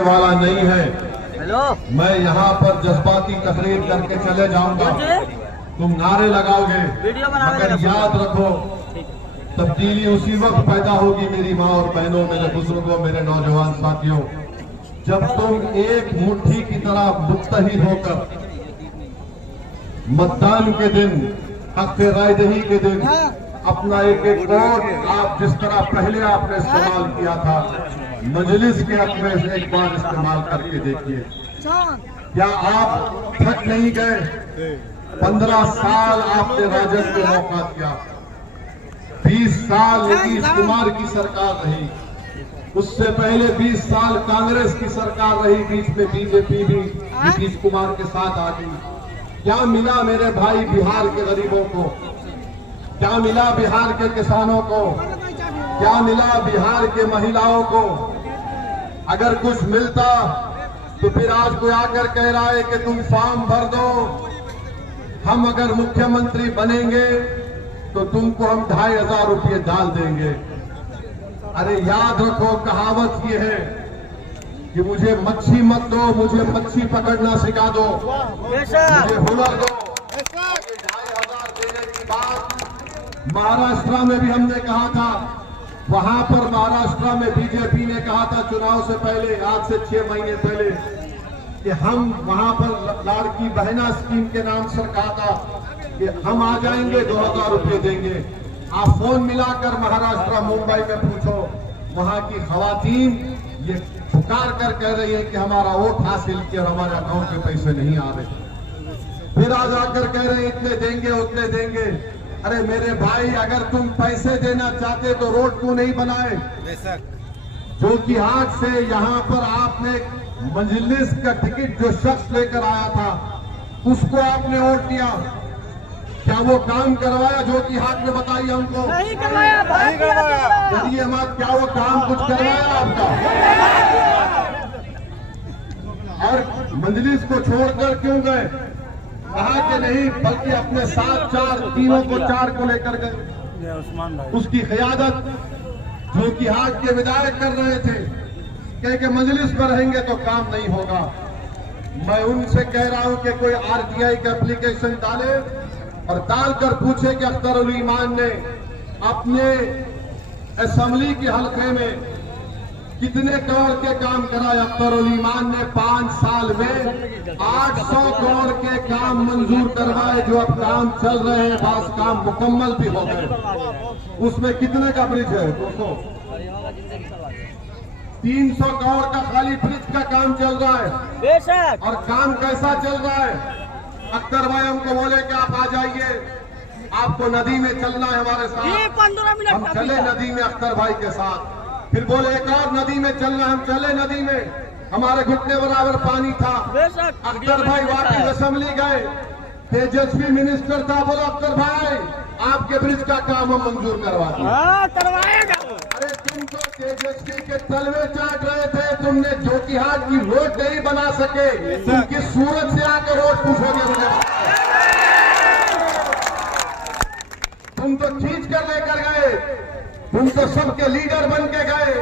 वाला नहीं है। हेलो, मैं यहाँ पर जज्बाती तकरीर करके चले जाऊंगा, तुम नारे लगाओगे, मगर याद रखो तब्दीली उसी वक्त पैदा होगी मेरी माँ और बहनों, मेरे बुजुर्गों, मेरे नौजवान साथियों, जब तुम एक मुट्ठी की तरह मुत्तहिद होकर मतदान के दिन, हक रायदही के दिन अपना एक एक वोट आप जिस तरह पहले आपने इस्तेमाल किया था, मजलिस के हक में से एक बार इस्तेमाल करके देखिए। क्या आप थक नहीं गए? 15 साल आपने राजद को मौका दिया, 20 साल नीतीश कुमार की सरकार रही, उससे पहले 20 साल कांग्रेस की सरकार रही, बीच में बीजेपी भी नीतीश कुमार के साथ आ गई। क्या मिला मेरे भाई बिहार के गरीबों को? क्या मिला बिहार के किसानों को? क्या मिला बिहार के महिलाओं को? अगर कुछ मिलता तो फिर आज कोई आकर कह रहा है कि तुम फॉर्म भर दो, हम अगर मुख्यमंत्री बनेंगे तो तुमको हम 2500 रुपये डाल देंगे। अरे याद रखो, कहावत ये है कि मुझे मच्छी मत दो, मुझे मच्छी पकड़ना सिखा दो, मुझे हुनर दो। 2500 देने की बात महाराष्ट्र में भी हमने कहा था, वहां पर महाराष्ट्र में बीजेपी ने कहा था चुनाव से पहले, आज से 6 महीने पहले, कि हम वहां पर लाड़की बहना स्कीम के नाम से कहा था कि हम आ जाएंगे, 2000 रुपये देंगे। आप फोन मिलाकर महाराष्ट्र मुंबई में पूछो, वहां की खवातीन ये पुकार कर कह रही है कि हमारा वोट हासिल किया, हमारे अकाउंट में पैसे नहीं आ रहे। फिर आज आकर कह रहे हैं इतने देंगे उतने देंगे। अरे मेरे भाई, अगर तुम पैसे देना चाहते तो रोड क्यों नहीं बनाए? जो कि हाथ से यहाँ पर आपने मजलिस का टिकट जो शख्स लेकर आया था उसको आपने वोट दिया, क्या वो काम करवाया? जो कि हाथ में बताइए हमको। नहीं करवाया, करिए मत, क्या वो काम कुछ करवाया आपका? और मजलिस को छोड़कर क्यों गए? कहा कि नहीं, बल्कि अपने साथ 4 को लेकर गए। उसकी क़यादत जो कि हाथ के विधायक कर रहे थे, कह के मजलिस पर रहेंगे तो काम नहीं होगा। मैं उनसे कह रहा हूं कि कोई आरटीआई का एप्लीकेशन डाले और डालकर पूछे कि अख्तर ईमान ने अपने असेंबली के हल्के में कितने करोड़ के काम कराए। अख्तर ईमान ने 5 साल में 800 करोड़ के काम मंजूर करवाए, जो अब काम चल रहे हैं, बस काम मुकम्मल भी हो गए। उसमें कितने का ब्रिज है? 300 करोड़ का खाली ब्रिज का काम चल रहा है। और काम कैसा चल रहा है? अख्तर भाई हमको बोले कि आप आ जाइए, आपको नदी में चलना है हमारे साथ। 15 मिनट हम चले नदी में अख्तर भाई के साथ। फिर बोले एक और नदी में चलना, हम चले नदी में, हमारे घुटने बराबर पानी था। अख्तर भाई वापस असेंबली गए, तेजस्वी मिनिस्टर था, बोला अख्तर भाई आपके ब्रिज का काम हम मंजूर करवाएगा। अरे तुम तो तेजस्वी के तलवे चाट रहे थे, तुमने जोकीहाट की रोड नहीं बना सके, तुमकी सूरत से आकर रोड पूछोगे मुझे? तुम तो खींच कर लेकर गए, तुम तो सबके लीडर बन के गए,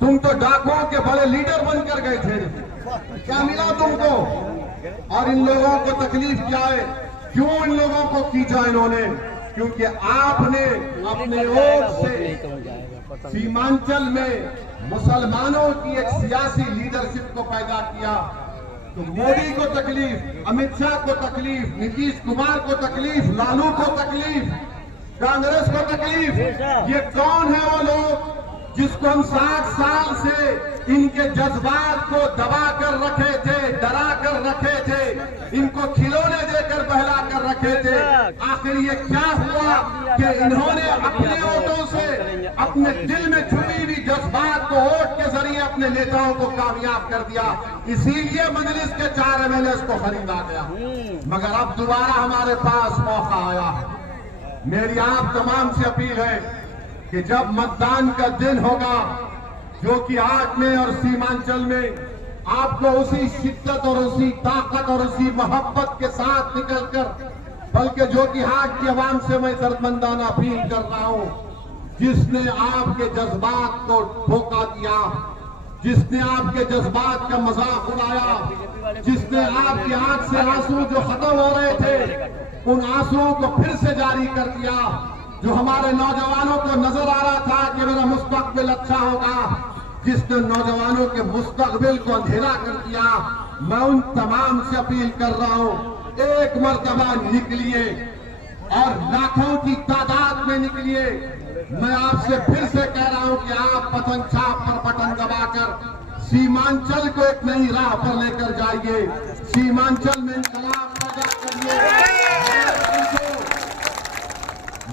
तुम तो डाकुओं के बड़े लीडर बनकर गए थे। क्या मिला तुमको? और इन लोगों को तकलीफ क्या है? क्यों इन लोगों को खींचा इन्होंने? क्योंकि आपने अपने ओर से सीमांचल में मुसलमानों की एक सियासी लीडरशिप को पैदा किया। तो मोदी को तकलीफ, अमित शाह को तकलीफ, नीतीश कुमार को तकलीफ, लालू को तकलीफ, कांग्रेस को तकलीफ। ये कौन है वो लोग जिसको हम 60 साल से इनके जज्बात को दबा कर रखे थे, डरा कर रखे थे, इनको खिलौने देकर बहला कर रखे थे। आखिर ये क्या हुआ कि इन्होंने अपने वोटों से अपने दिल में छुपी हुई जज्बात को वोट के जरिए अपने नेताओं को कामयाब कर दिया। इसीलिए मजलिस के 4 MLA को खरीदा गया। मगर अब दोबारा हमारे पास मौका आया। मेरी आप तमाम से अपील है कि जब मतदान का दिन होगा, जो कि हाट में और सीमांचल में, आपको उसी शिद्दत और उसी ताकत और उसी मोहब्बत के साथ निकलकर, बल्कि जो कि हाट की आवाम से मैं दर्दमंदाना अपील कर रहा हूं, जिसने आपके जज्बात को धोखा दिया, जिसने आपके जज्बात का मजाक उड़ाया, जिसने आपकी आंख से आंसू जो खत्म हो रहे थे उन आंसुओं को फिर से जारी कर दिया, जो हमारे नौजवानों को नजर आ रहा था कि मेरा मुस्तकबिल अच्छा होगा, जिसने नौजवानों के मुस्तकबिल को अंधेरा कर दिया। मैं उन तमाम से अपील कर रहा हूं, एक मर्तबा निकलिए और लाखों की तादाद में निकलिए। मैं आपसे फिर से कह रहा हूं कि आप पतंग छाप पर बटन दबाकर सीमांचल को एक नई राह पर लेकर जाइए, सीमांचल में इंकलाब पैदा करिए।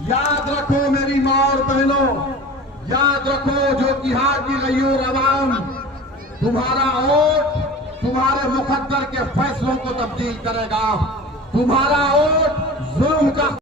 याद रखो मेरी मां और बहनों, याद रखो जो कि हार की गयूर अवाम, तुम्हारा वोट तुम्हारे मुकद्दर के फैसलों को तब्दील करेगा। तुम्हारा वोट जुल्म का